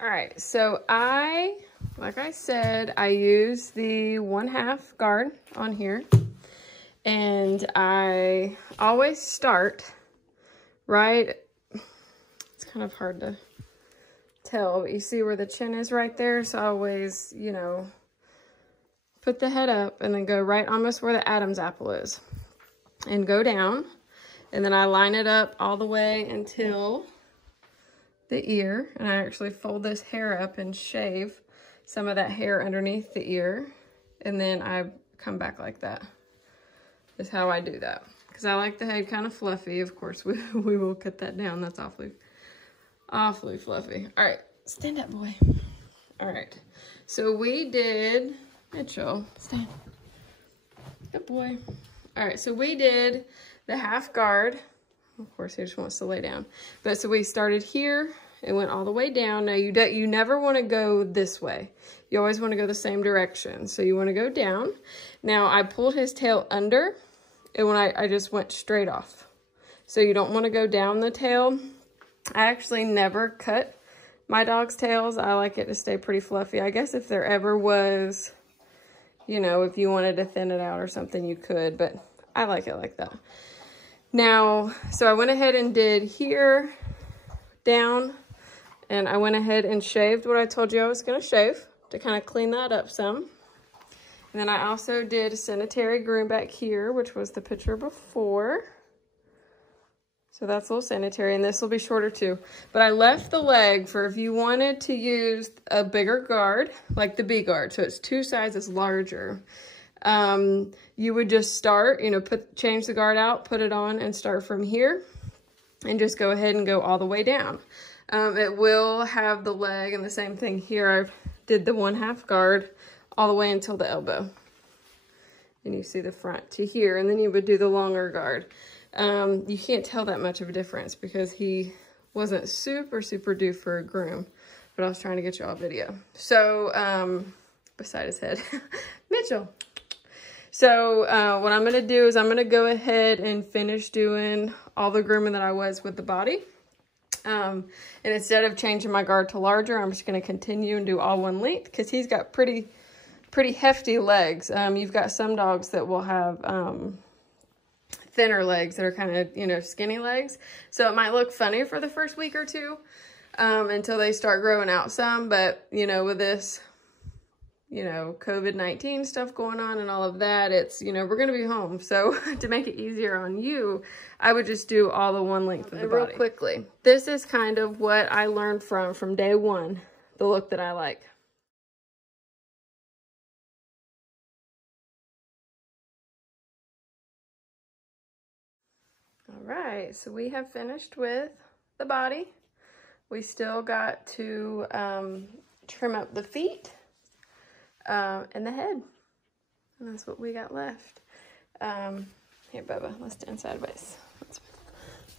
All right, so like I said, I use the 1/2 guard on here, and I always start right, it's kind of hard to tell, but you see where the chin is right there, so I always, you know, put the head up and then go right almost where the Adam's apple is and go down, and then I line it up all the way until the ear, and I actually fold this hair up and shave some of that hair underneath the ear, and then I come back like that. Is how I do that, because I like the head kind of fluffy. Of course, we will cut that down. That's awfully fluffy. All right, stand up, boy. All right, so we did, Mitchell, stand. Good boy. All right, so we did the 1/2 guard. Of course, he just wants to lay down. But so we started here and went all the way down. Now you never want to go this way. You always want to go the same direction. So you want to go down. Now I pulled his tail under, and when I just went straight off. So you don't want to go down the tail. I actually never cut my dog's tails. I like it to stay pretty fluffy. I guess if there ever was, you know, if you wanted to thin it out or something, you could, but I like it like that. Now, so I went ahead and did here, down, and I went ahead and shaved what I told you I was going to shave to kind of clean that up some. And then I also did a sanitary groom back here, which was the picture before. So that's a little sanitary, and this will be shorter too. But I left the leg for if you wanted to use a bigger guard, like the B guard, so it's 2 sizes larger. You would just start, you know, change the guard out, put it on, and start from here, and just go ahead and go all the way down. It will have the leg, and the same thing here. I did the 1/2 guard all the way until the elbow, and you see the front to here, and then you would do the longer guard. You can't tell that much of a difference because he wasn't super due for a groom, but I was trying to get you all a video. So, beside his head, Mitchell. So what I'm going to do is I'm going to go ahead and finish doing all the grooming that I was with the body. And instead of changing my guard to larger, I'm just going to continue and do all one length because he's got pretty hefty legs. You've got some dogs that will have thinner legs that are kind of, you know, skinny legs. So it might look funny for the first week or two until they start growing out some. But, you know, with this, you know, COVID-19 stuff going on and all of that, it's, you know, we're going to be home. So to make it easier on you, I would just do all the one length of the body. Real quickly, this is kind of what I learned from day one, the look that I like. All right, so we have finished with the body. We still got to trim up the feet. And the head, and that's what we got left. Here, Bubba, let's stand sideways.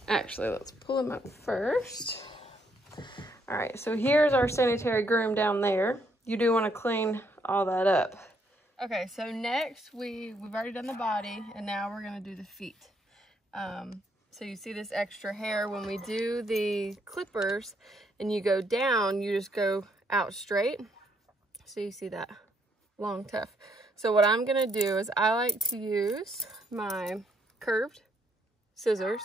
Let's pull him up first. All right, so here's our sanitary groom down there. You do want to clean all that up. Okay, so next we've already done the body, and now we're gonna do the feet. So you see this extra hair when we do the clippers, and you go down, you just go out straight. So you see that long tuft. So what I'm gonna do is I like to use my curved scissors,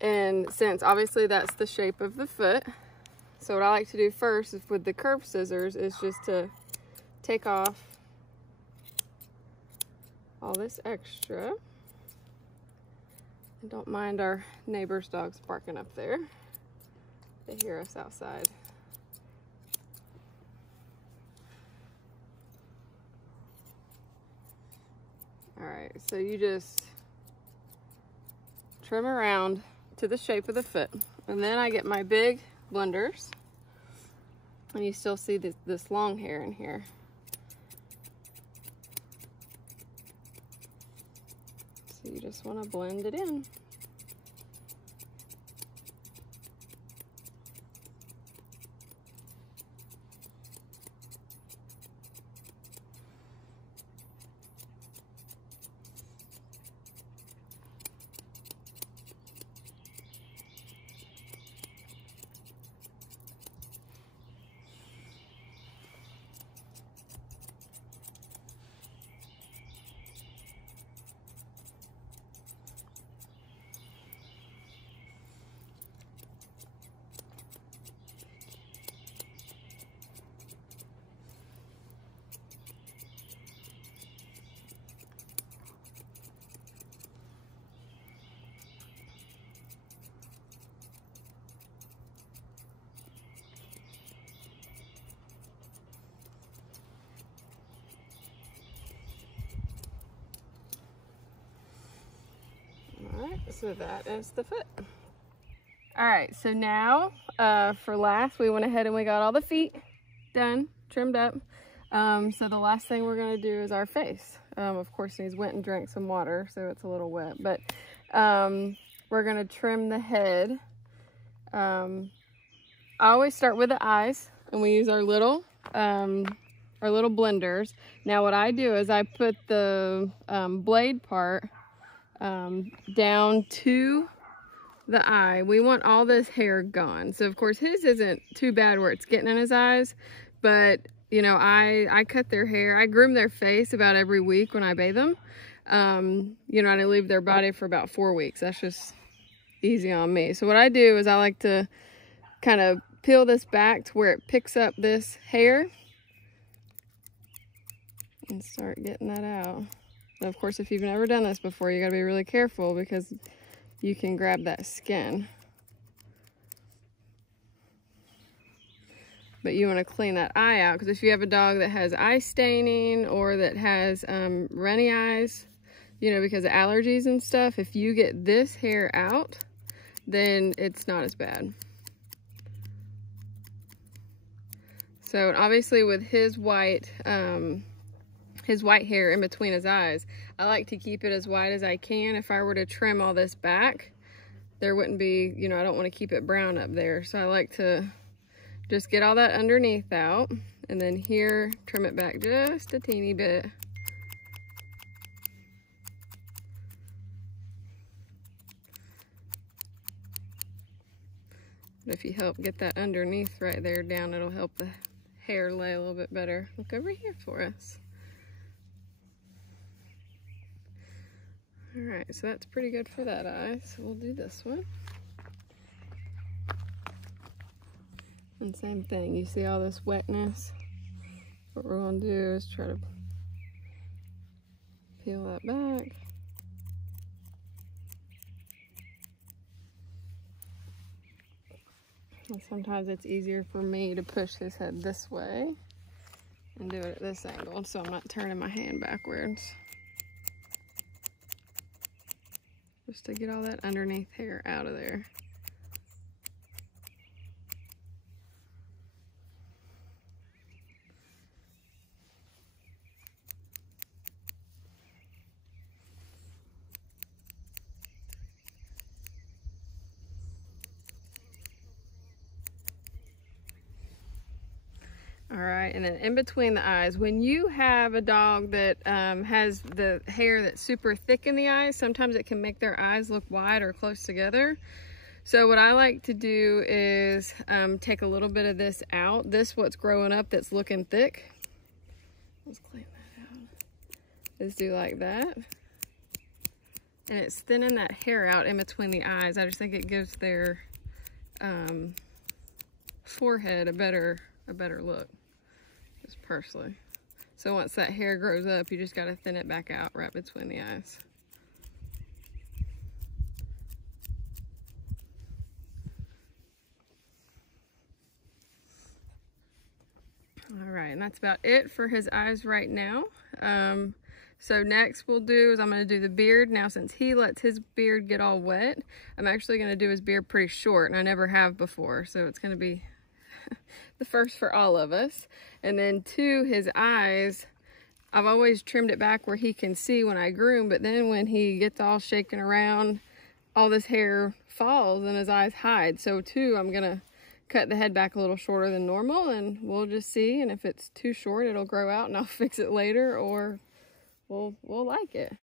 and since obviously that's the shape of the foot, so what I like to do first is with the curved scissors is just to take off all this extra. And don't mind our neighbor's dogs barking up there. They hear us outside. All right, so you just trim around to the shape of the foot. And then I get my big blenders, and you still see this long hair in here. So you just want to blend it in. So that is the foot. All right, so now for last, we went ahead and we got all the feet done, trimmed up. So the last thing we're gonna do is our face. Of course, he's went and drank some water, so it's a little wet, but we're gonna trim the head. I always start with the eyes, and we use our little blenders. Now what I do is I put the blade part down to the eye. We want all this hair gone. So of course his isn't too bad where it's getting in his eyes, but you know, I cut their hair. I groom their face about every week when I bathe them. You know, and I leave their body for about 4 weeks. That's just easy on me. So what I do is I like to kind of peel this back to where it picks up this hair and start getting that out. And of course, if you've never done this before, you gotta be really careful because you can grab that skin. But you want to clean that eye out, because if you have a dog that has eye staining or that has runny eyes, you know, because of allergies and stuff, if you get this hair out, then it's not as bad. So obviously with his white hair in between his eyes, I like to keep it as white as I can. If I were to trim all this back, there wouldn't be, you know, I don't want to keep it brown up there. So I like to just get all that underneath out, and then here, trim it back just a teeny bit. But if you help get that underneath right there down, it'll help the hair lay a little bit better. Look over here for us. All right, so that's pretty good for that eye. So we'll do this one. And same thing, you see all this wetness? What we're gonna do is try to peel that back. And sometimes it's easier for me to push his head this way and do it at this angle, so I'm not turning my hand backwards. Just to get all that underneath hair out of there. All right, and then in between the eyes, when you have a dog that has the hair that's super thick in the eyes, sometimes it can make their eyes look wide or close together. So what I like to do is take a little bit of this out. This, what's growing up that's looking thick. Let's clean that out. Just do like that. And it's thinning that hair out in between the eyes. I just think it gives their forehead a better look, just personally. So once that hair grows up, you just got to thin it back out right between the eyes. All right, and that's about it for his eyes right now. So next we'll do is I'm going to do the beard. Now since he lets his beard get all wet, I'm actually going to do his beard pretty short, and I never have before, so it's going to be the first for all of us. And then to his eyes, I've always trimmed it back where he can see when I groom, but then when he gets all shaking around, all this hair falls and his eyes hide. So too, I'm gonna cut the head back a little shorter than normal, and we'll just see. And if it's too short, it'll grow out and I'll fix it later, or we'll like it.